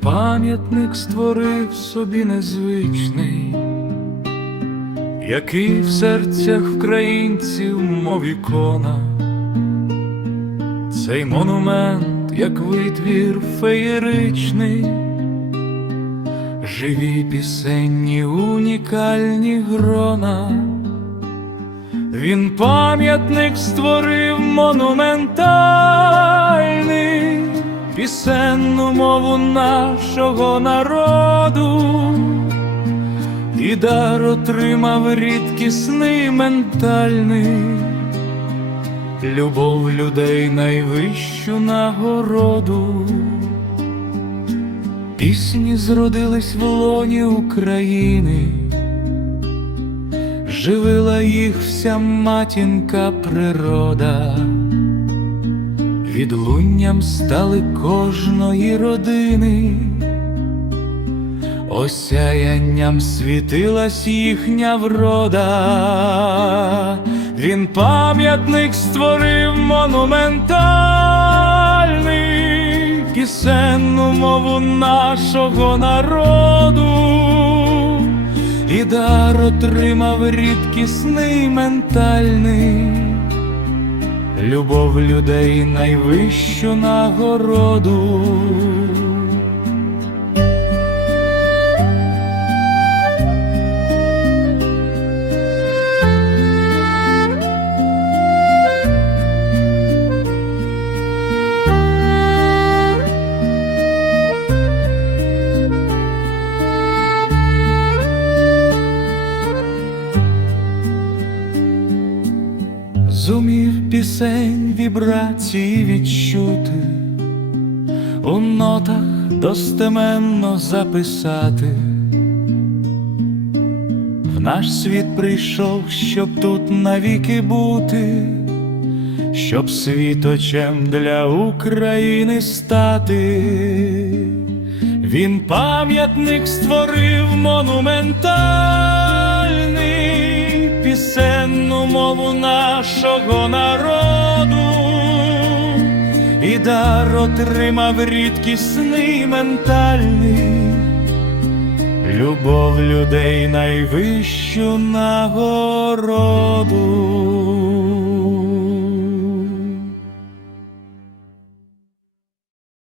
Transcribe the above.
пам'ятник створив собі незвичний, який в серцях українців, мов ікона. Цей монумент, як витвір феєричний, живі пісенні, унікальні грона. Він пам'ятник створив монументальний, пісенну мову нашого народу, і дар отримав рідкісний ментальний, любов людей найвищу нагороду. Пісні зродились в лоні України. Живила їх вся матінка природа, відлунням стали кожної родини, осяянням світилась їхня врода, він пам'ятник створив монументальний, пісенну мову нашого народу. І дар отримав рідкісний ментальний, любов людей найвищу нагороду. Зумів пісень вібрації відчути, у нотах достеменно записати. В наш світ прийшов, щоб тут навіки бути, щоб світочем для України стати. Він пам'ятник створив монументальний пісенну мову нашого народу, і дар отримав рідкісний ментальний, любов людей найвищу нагороду.